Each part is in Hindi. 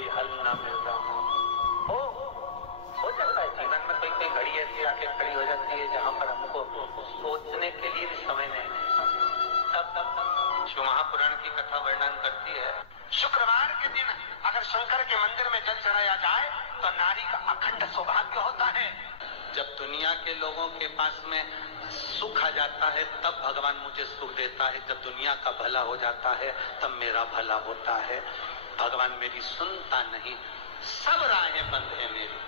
कोई हल ना मिल रहा हो जाता है जीवन में कोई घड़ी ऐसी आके खड़ी हो जाती है जहां पर हमको सोचने के लिए भी समय नहीं। तब शिव महापुराण की कथा वर्णन करती है, शुक्रवार के दिन अगर शंकर के मंदिर में जल चढ़ाया जाए तो नारी का अखंड सौभाग्य होता है। जब दुनिया के लोगों के पास में सुख आ जाता है तब भगवान मुझे सुख देता है, जब दुनिया का भला हो जाता है तब मेरा भला होता है। भगवान मेरी सुनता नहीं, सब राहें बंद है मेरी,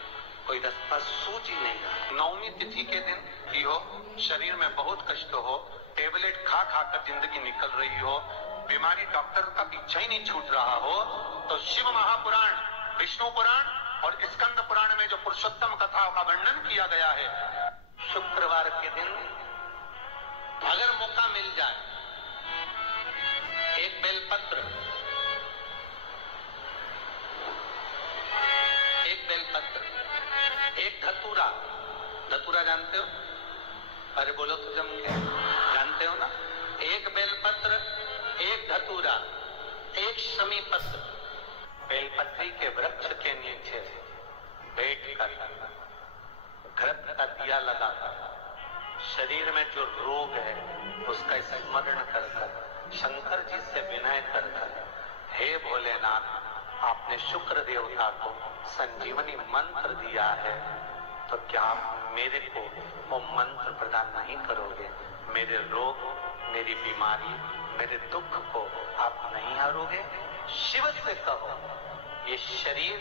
कोई रास्ता सूझ ही नहीं रहा। नवमी तिथि के दिन की हो, शरीर में बहुत कष्ट हो, टेबलेट खा खा कर जिंदगी निकल रही हो, बीमारी डॉक्टर का पीछा ही नहीं छूट रहा हो, तो शिव महापुराण, विष्णु पुराण और स्कंद पुराण में जो पुरुषोत्तम कथा का वर्णन किया गया है, शुक्रवार के दिन अगर मौका मिल जाए, एक बेलपत्र, एक धतूरा, धतूरा जानते हो? अरे बोलो तो जम के जानते हो ना? एक बेलपत्र, एक धतूरा, एक शमी पत्र, बेलपत्री के वृक्ष के नीचे बैठकर घृत का दिया लगाकर शरीर में जो रोग है उसका स्मरण कर कर शंकर जी से विनय कर कर, हे भोलेनाथ, आपने शुक्र देवता को संजीवनी मंत्र दिया है, तो क्या आप मेरे को वो मंत्र प्रदान नहीं करोगे? मेरे रोग, मेरी बीमारी, मेरे दुख को आप नहीं हारोगे? शिव से कहो, ये शरीर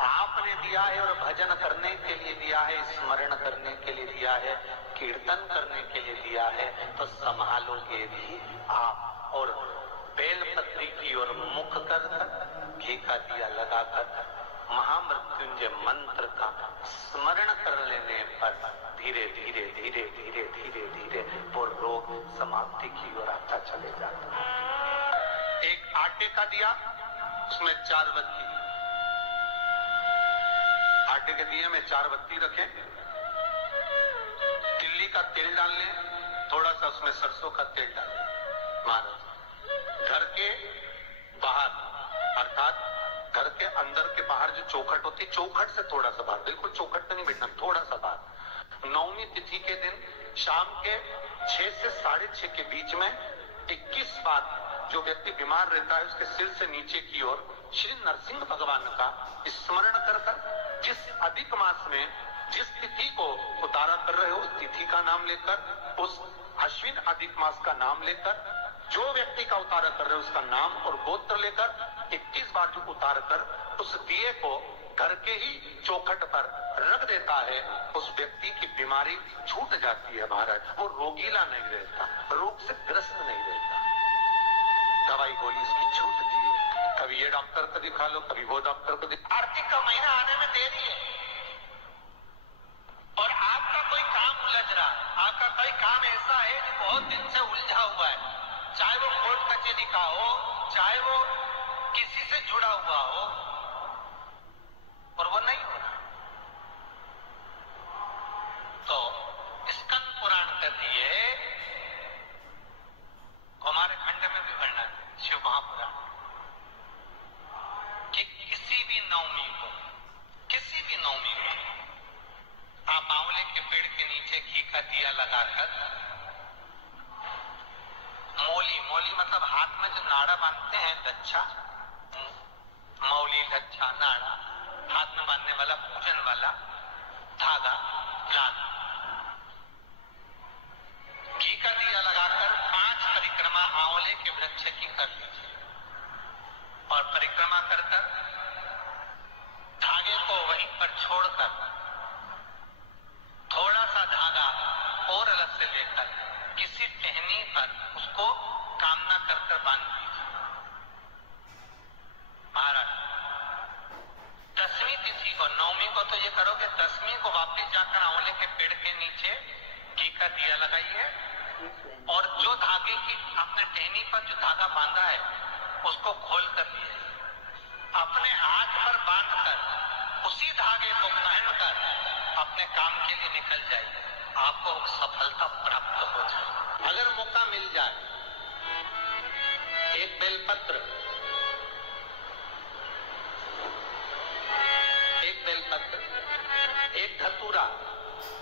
आपने दिया है और भजन करने के लिए दिया है, स्मरण करने के लिए दिया है, कीर्तन करने के लिए दिया है, तो संभालोगे भी आप। और बेलपत्री की ओर मुख कर घी का दिया लगाकर महामृत्युंजय मंत्र का स्मरण कर लेने पर धीरे धीरे धीरे धीरे धीरे धीरे वो रोग समाप्ति की ओर आता चले जाता है। एक आटे का दिया, उसमें 4 बत्ती, आटे के दिए में 4 बत्ती रखें, तिल्ली का तेल डाल लें, थोड़ा सा उसमें सरसों का तेल डाल लें। महाराज, घर के बाहर अर्थात घर के अंदर के बाहर जो चौखट होती, चौखट से थोड़ा सा बाहर, बिल्कुल चौखट पे नहीं बैठना, थोड़ा सा बाहर, नवमी तिथि के दिन शाम के 6 से 6:30 के बीच में 21 बार जो व्यक्ति बीमार रहता है उसके सिर से नीचे की ओर श्री नरसिंह भगवान का स्मरण कर कर, जिस अधिक मास में जिस तिथि को उतारा कर रहे हो उस तिथि का नाम लेकर, उस अश्विन अधिक मास का नाम लेकर, जो व्यक्ति का उतारा कर रहे हो उसका नाम और गोत्र लेकर 21 बार जो उतार कर उस दिए को घर के ही चौखट पर रख देता है, उस व्यक्ति की बीमारी छूट जाती है महाराज। वो रोगीला नहीं रहता, रोग से ग्रस्त नहीं रहता, दवाई गोली उसकी छूटती है। कभी ये डॉक्टर को दिखा लो, कभी वो डॉक्टर को दिखा। कार्तिक का महीना आने में देरी है और आपका कोई काम उलझ रहा है, आपका कोई काम ऐसा है जो बहुत दिन से उलझा हुआ है, चाहे वो कोर्ट कचहरी का हो, चाहे वो किसी से जुड़ा हुआ हो, और वो नहीं हो रहा, तो स्कंद पुराण कर दिए, हमारे खंड में भी वर्णन शिव महापुराण कि किसी भी नवमी को आप आंवले के पेड़ के नीचे घी का दिया लगाकर, मौली मतलब हाथ में जो नाड़ा बांधते हैं, लच्छा, मौली, लच्छा, नाड़ा, हाथ में बांधने वाला पूजन वाला धागा, लाल, घी का दिया लगाकर 5 परिक्रमा आंवले के वृक्ष की कर लीजिए और परिक्रमा कर धागे को वहीं पर छोड़कर थोड़ा सा धागा और अलग से लेकर किसी टहनी पर उसको कामना कर बांध दीजिए। महाराज, 10वीं तिथि को, नवमी को तो ये करोगे, 10वीं को वापस जाकर आंवले के पेड़ के नीचे घी का दिया लगाइए और जो धागे की आपने टहनी पर जो धागा बांधा है उसको खोल कर लीजिए, अपने हाथ पर बांधकर उसी धागे को पहनकर अपने काम के लिए निकल जाइए, आपको सफलता प्राप्त हो जाए। अगर मौका मिल जाए, एक बेलपत्र, एक बेलपत्र, एक धतूरा।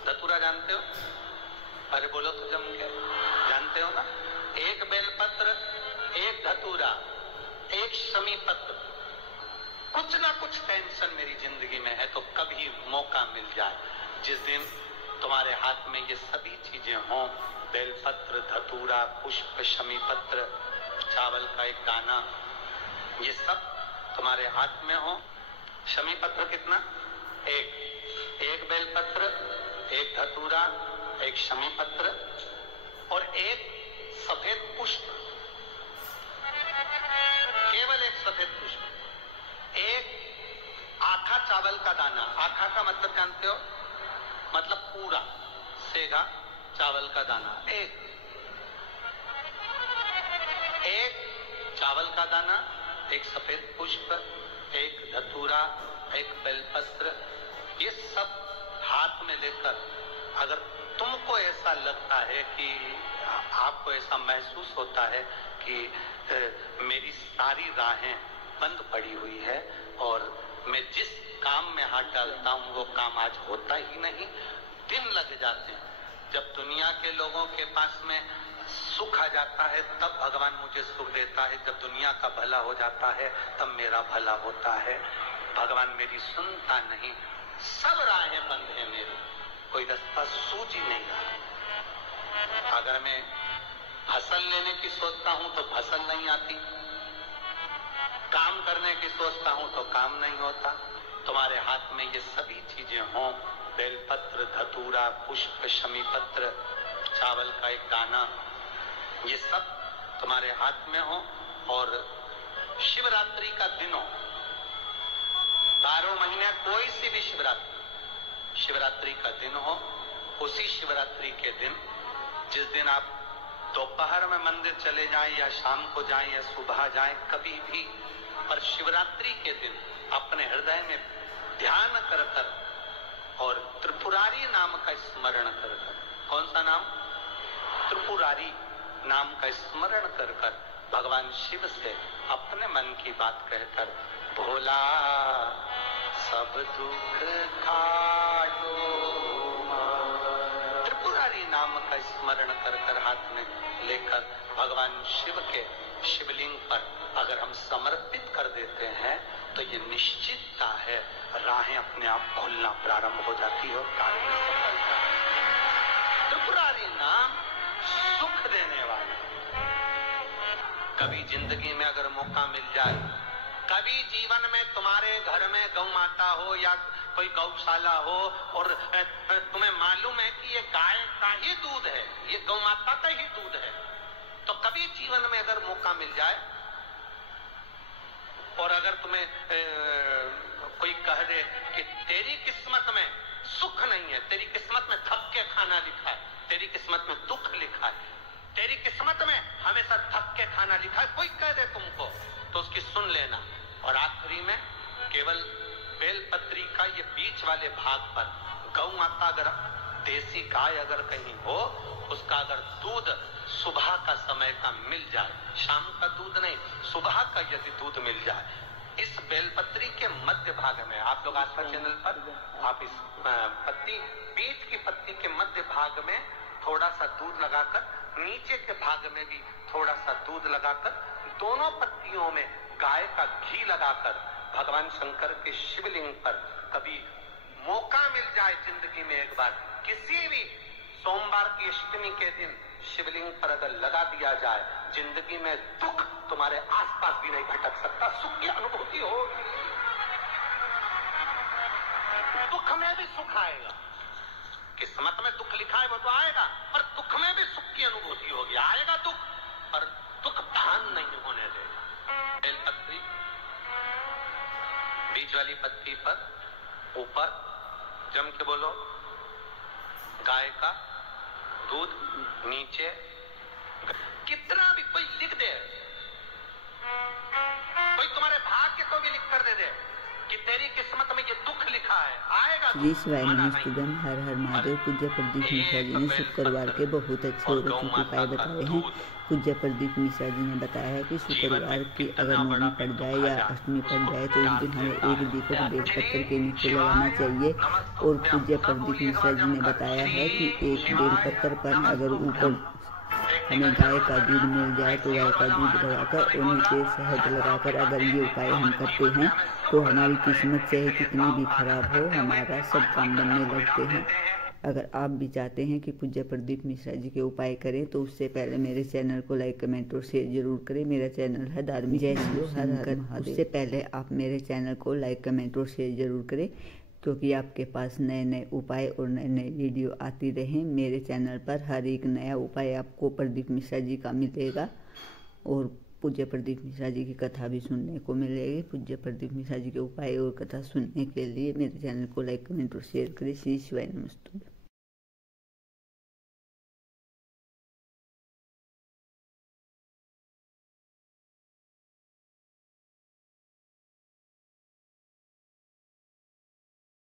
धतूरा जानते हो? अरे बोलो तो जम के, जानते हो ना? एक बेलपत्र, एक धतूरा, एक शमी पत्र। कुछ ना कुछ टेंशन मेरी जिंदगी में है, तो कभी मौका मिल जाए जिस दिन तुम्हारे हाथ में ये सभी चीजें हों, बेलपत्र, धतूरा, पुष्प, शमी पत्र, चावल का एक दाना, ये सब तुम्हारे हाथ में हो। शमी पत्र कितना? एक बेलपत्र, एक धतूरा, एक शमी पत्र और एक सफेद पुष्प, केवल एक सफेद पुष्प। एक आखा चावल का दाना। आखा का मतलब जानते हो? मतलब पूरा सेगा चावल का दाना। एक चावल का दाना, एक सफेद पुष्प, एक धतूरा, एक बेलपत्र, ये सब हाथ में लेकर अगर तुमको ऐसा लगता है कि आपको ऐसा महसूस होता है कि मेरी सारी राहें बंद पड़ी हुई है और मैं जिस काम में हाथ डालता हूँ वो काम आज होता ही नहीं, दिन लग जाते हैं। जब दुनिया के लोगों के पास में सुख आ जाता है तब भगवान मुझे सुख देता है, जब दुनिया का भला हो जाता है तब मेरा भला होता है। भगवान मेरी सुनता नहीं, सब राहें बंद है मेरी, कोई रास्ता सूझ ही नहीं रहा। अगर मैं फसल लेने की सोचता हूं तो फसल नहीं आती, काम करने की सोचता हूं तो काम नहीं होता। तुम्हारे हाथ में ये सभी चीजें हों, बेलपत्र, धतूरा, पुष्प, शमी पत्र, चावल का एक दाना, ये सब तुम्हारे हाथ में हो और शिवरात्रि का दिन हो, 12 महीने कोई सी भी शिवरात्रि का दिन हो, उसी शिवरात्रि के दिन जिस दिन आप दोपहर में मंदिर चले जाएं या शाम को जाएं या सुबह जाएं, कभी भी, पर शिवरात्रि के दिन अपने हृदय में ध्यान कर कर और त्रिपुरारी नाम का स्मरण कर कर, कौन सा नाम? त्रिपुरारी नाम का स्मरण कर कर भगवान शिव से अपने मन की बात कहकर, भोला सब दुख काटो, त्रिपुरारी नाम का स्मरण कर कर हाथ में लेकर भगवान शिव के शिवलिंग पर अगर हम समर्पित कर देते हैं तो ये निश्चितता है राहें अपने आप खुलना प्रारंभ हो जाती है और कार्य में सफलता। त्रिपुरारी नाम सुख देने वाला। कभी जिंदगी में अगर मौका मिल जाए, कभी जीवन में तुम्हारे घर में गौ माता हो या कोई गौशाला हो और तुम्हें मालूम है कि ये गाय का ही दूध है, ये गौ माता का ही दूध है, तो कभी जीवन में अगर मौका मिल जाए और अगर तुम्हें कोई कह दे कि तेरी किस्मत में सुख नहीं है, तेरी किस्मत में धक्के खाना लिखा है, तेरी किस्मत में दुख लिखा है, तेरी किस्मत में हमेशा धक्के खाना लिखा है, कोई कह दे तुमको तो उसकी सुन लेना। और आखिरी में केवल बेलपत्री का ये बीच वाले भाग पर गौ माता, अगर देसी गाय अगर कहीं हो, उसका अगर दूध सुबह का समय का मिल जाए, शाम का दूध नहीं, सुबह का यदि दूध मिल जाए, इस बेलपत्री के मध्य भाग में, आप लोग आस्था चैनल पर आप इस पत्ती, बीच की पत्ती के मध्य भाग में थोड़ा सा दूध लगाकर, नीचे के भाग में भी थोड़ा सा दूध लगाकर, दोनों पत्तियों में गाय का घी लगाकर भगवान शंकर के शिवलिंग पर कभी मौका मिल जाए जिंदगी में एक बार, किसी भी सोमवार की अष्टमी के दिन शिवलिंग पर अगर लगा दिया जाए, जिंदगी में दुख तुम्हारे आसपास भी नहीं भटक सकता, सुख की अनुभूति होगी। दुख में भी सुख आएगा, किस्मत में दुख लिखा है वो तो आएगा, पर दुख में भी सुख की अनुभूति होगी। आएगा दुख पर दुख भान नहीं होने देगा। बेलपत्री बीच वाली पत्ती पर ऊपर जम के बोलो गाय का दूध, नीचे कितना भी कोई लिख दे, कोई तुम्हारे भाग्य को भी लिख कर दे कि तेरी किस्मत में ये दुख लिखा है, आएगा। श्री शिवाय नमस्तुभ्यं, हर हर महादेव। पूज्य प्रदीप मिश्रा जी ने शुक्रवार के बहुत अच्छे और उपाय बताए हैं। पूज्य प्रदीप मिश्रा जी ने बताया है कि शुक्रवार की अगर नवमी पड़ जाए या अष्टमी पड़ जाए तो उस दिन हमें एक दीपक बेलपत्र के नीचे लगाना चाहिए। और पूज्य प्रदीप मिश्रा जी ने बताया है कि एक बेलपत्र पर अगर ऊपर हमें गाय का दूध मिल जाए तो गाय का दूध लगाकर और नीचे शहद लगाकर अगर ये उपाय हम करते हैं तो हमारी किस्मत चाहे कितनी भी खराब हो हमारा सब काम बनने लगते हैं। अगर आप भी चाहते हैं कि पूज्य प्रदीप मिश्रा जी के उपाय करें तो उससे पहले मेरे चैनल को लाइक कमेंट और शेयर जरूर करें। मेरा चैनल है धार्मिक जय श्री हर हर महादेव। उससे पहले आप मेरे चैनल को लाइक कमेंट और शेयर जरूर करें क्योंकि आपके पास नए नए उपाय और नए नए वीडियो आती रहें। मेरे चैनल पर हर एक नया उपाय आपको प्रदीप मिश्रा जी का मिलेगा और पूज्य प्रदीप मिश्रा जी की कथा भी सुनने को मिलेगी। पूज्य प्रदीप मिश्रा जी के उपाय और कथा सुनने के लिए मेरे चैनल को लाइक कमेंट और शेयर करें। श्री शिवाय नमस्तुभ्यं।